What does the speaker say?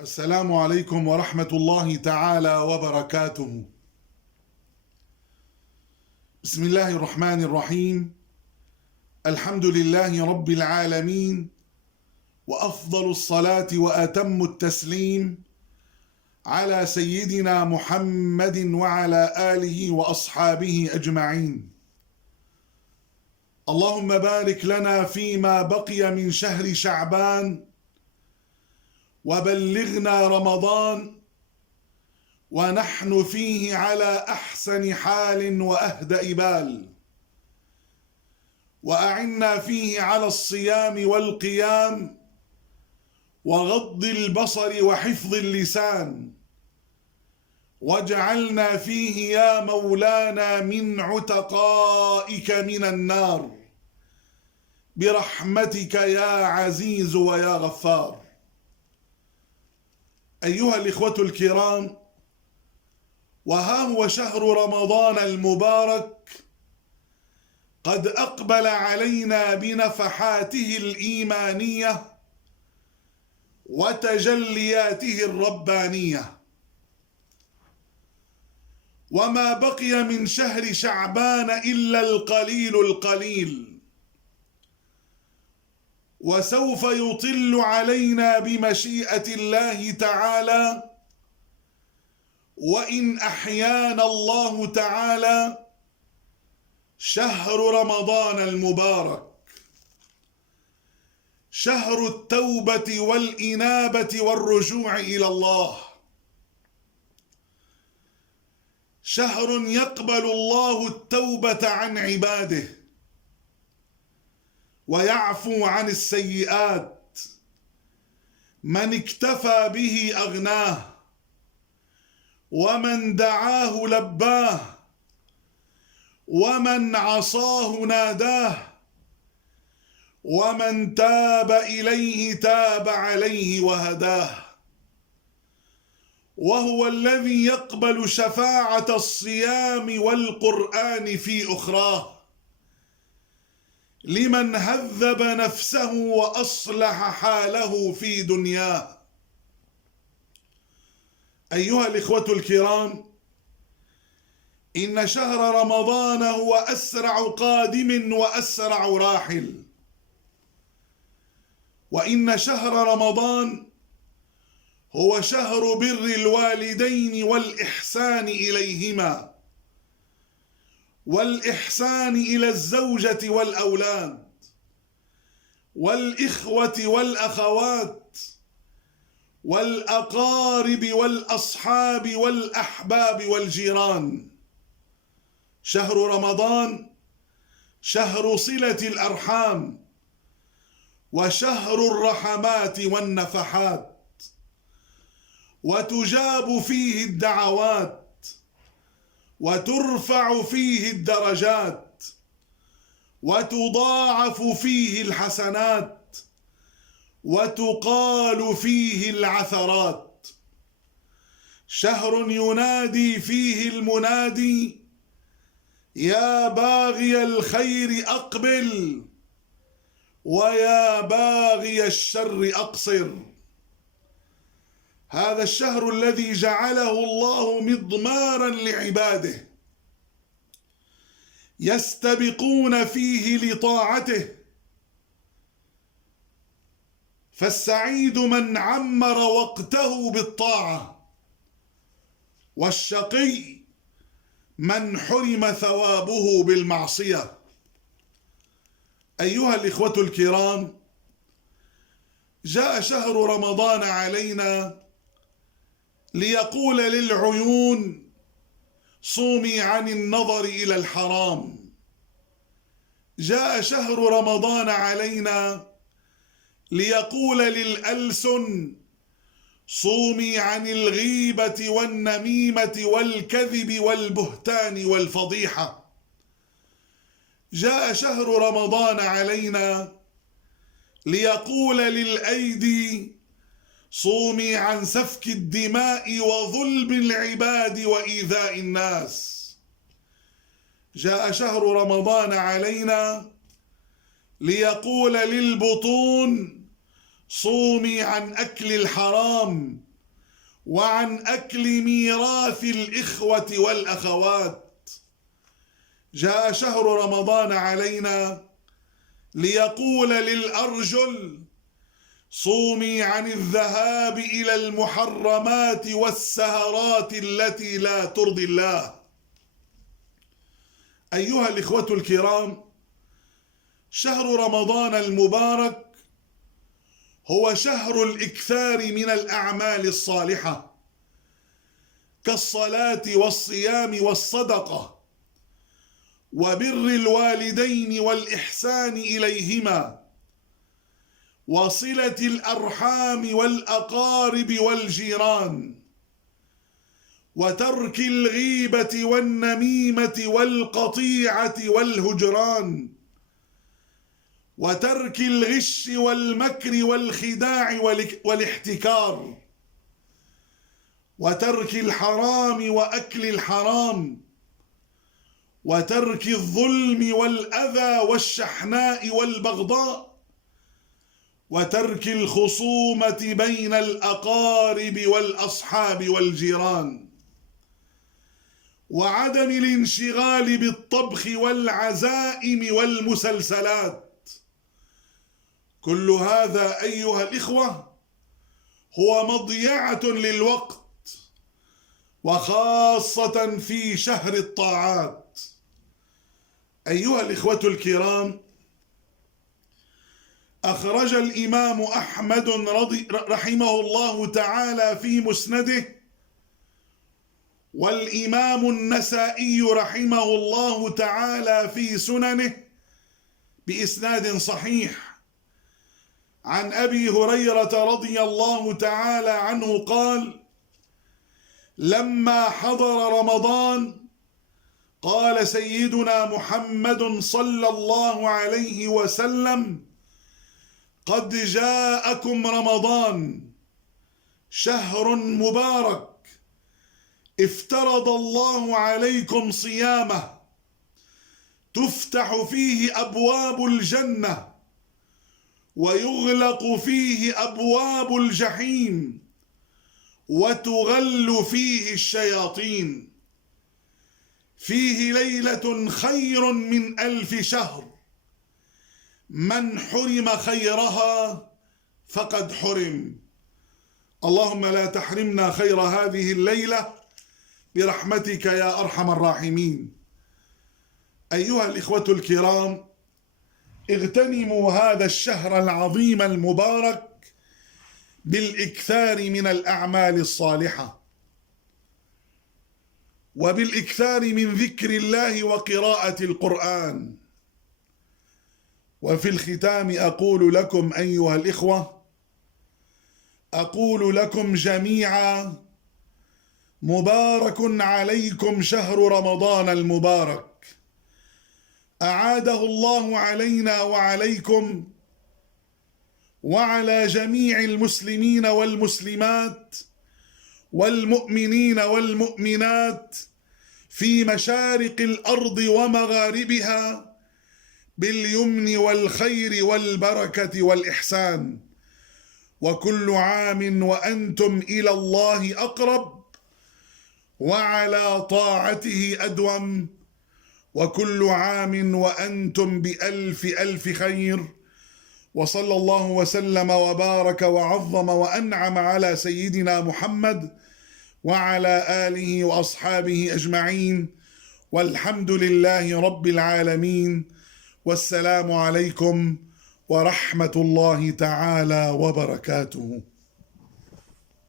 السلام عليكم ورحمة الله تعالى وبركاته. بسم الله الرحمن الرحيم. الحمد لله رب العالمين، وأفضل الصلاة وأتم التسليم على سيدنا محمد وعلى آله وأصحابه أجمعين. اللهم بارك لنا فيما بقي من شهر شعبان، وبلغنا رمضان ونحن فيه على أحسن حال وأهدأ بال، وأعنا فيه على الصيام والقيام وغض البصر وحفظ اللسان، واجعلنا فيه يا مولانا من عتقائك من النار برحمتك يا عزيز ويا غفار. أيها الإخوة الكرام، وها هو شهر رمضان المبارك قد أقبل علينا بنفحاته الإيمانية وتجلياته الربانية، وما بقي من شهر شعبان إلا القليل القليل، وسوف يطل علينا بمشيئة الله تعالى، وإن أحيانا الله تعالى، شهر رمضان المبارك، شهر التوبة والإنابة والرجوع إلى الله، شهر يقبل الله التوبة عن عباده ويعفو عن السيئات. من اكتفى به أغناه، ومن دعاه لباه، ومن عصاه ناداه، ومن تاب إليه تاب عليه وهداه. وهو الذي يقبل شفاعة الصيام والقرآن في أخراه لمن هذب نفسه وأصلح حاله في دنياه. أيها الإخوة الكرام، إن شهر رمضان هو أسرع قادم وأسرع راحل، وإن شهر رمضان هو شهر بر الوالدين والإحسان إليهما، والإحسان إلى الزوجة والأولاد والإخوة والأخوات والأقارب والأصحاب والأحباب والجيران. شهر رمضان شهر صلة الأرحام، وشهر الرحمات والنفحات، وتجاب فيه الدعوات، وترفع فيه الدرجات، وتضاعف فيه الحسنات، وتقال فيه العثرات. شهر ينادي فيه المنادي: يا باغي الخير أقبل، ويا باغي الشر أقصر. هذا الشهر الذي جعله الله مضمارا لعباده يستبقون فيه لطاعته، فالسعيد من عمر وقته بالطاعة، والشقي من حرم ثوابه بالمعصية. أيها الإخوة الكرام، جاء شهر رمضان علينا ليقول للعيون: صومي عن النظر إلى الحرام. جاء شهر رمضان علينا ليقول للألسن: صومي عن الغيبة والنميمة والكذب والبهتان والفضيحة. جاء شهر رمضان علينا ليقول للأيدي: صومي عن سفك الدماء وظلم العباد وإيذاء الناس. جاء شهر رمضان علينا ليقول للبطون: صومي عن أكل الحرام وعن أكل ميراث الإخوة والأخوات. جاء شهر رمضان علينا ليقول للأرجل: صومي عن الذهاب إلى المحرمات والسهرات التي لا ترضي الله. أيها الإخوة الكرام، شهر رمضان المبارك هو شهر الإكثار من الأعمال الصالحة كالصلاة والصيام والصدقة وبر الوالدين والإحسان إليهما وصلة الأرحام والأقارب والجيران وترك الغيبة والنميمة والقطيعة والهجران وترك الغش والمكر والخداع والاحتكار وترك الحرام وأكل الحرام وترك الظلم والأذى والشحناء والبغضاء وترك الخصومة بين الأقارب والأصحاب والجيران وعدم الانشغال بالطبخ والعزائم والمسلسلات. كل هذا أيها الإخوة هو مضيعة للوقت، وخاصة في شهر الطاعات. أيها الإخوة الكرام، أخرج الإمام أحمد رحمه الله تعالى في مسنده، والإمام النسائي رحمه الله تعالى في سننه بإسناد صحيح عن أبي هريرة رضي الله تعالى عنه قال: لما حضر رمضان قال سيدنا محمد صلى الله عليه وسلم: قد جاءكم رمضان شهر مبارك افترض الله عليكم صيامه، تفتح فيه أبواب الجنة ويغلق فيه أبواب الجحيم وتغل فيه الشياطين، فيه ليلة خير من 1000 شهر، من حرم خيرها فقد حرم. اللهم لا تحرمنا خير هذه الليلة برحمتك يا أرحم الراحمين. أيها الإخوة الكرام، اغتنموا هذا الشهر العظيم المبارك بالإكثار من الأعمال الصالحة وبالإكثار من ذكر الله وقراءة القرآن. وفي الختام أقول لكم أيها الإخوة، أقول لكم جميعا: مبارك عليكم شهر رمضان المبارك، أعاده الله علينا وعليكم وعلى جميع المسلمين والمسلمات والمؤمنين والمؤمنات في مشارق الأرض ومغاربها باليمن والخير والبركة والإحسان، وكل عام وأنتم إلى الله أقرب وعلى طاعته أدوم، وكل عام وأنتم بألف ألف خير. وصلى الله وسلم وبارك وعظم وأنعم على سيدنا محمد وعلى آله وأصحابه أجمعين، والحمد لله رب العالمين، والسلام عليكم ورحمة الله تعالى وبركاته.